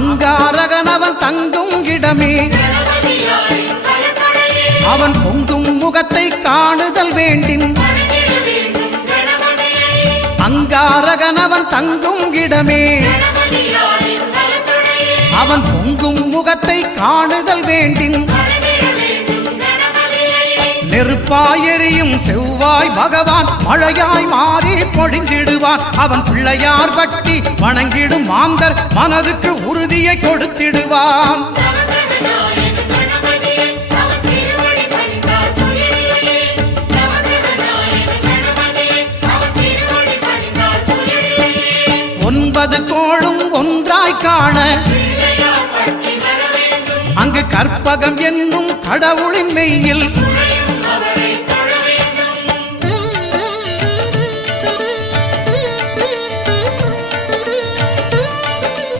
அங்காரகனவன் தங்கும் இடமே அவன் பொங்கும் முகத்தை காணுதல் வேண்டின் அங்காரகனவன் தங்கும் இடமே அவன் பொங்கும் முகத்தை காணுதல் வேண்டின் நெருப்பாய் எரியும் செவ்வாய் பகவான் மழையாய் மாறி பொழிந்திடுவான் அவன் பிள்ளையார் பட்டி வணங்கிடும் மாந்தர் மனதுக்கு உறுதியை கொடுத்திடுவான் ஒன்பது கோளும் ஒன்றாய் காண அங்கு கற்பகம் என்னும் கடவுளின் மெய்யில்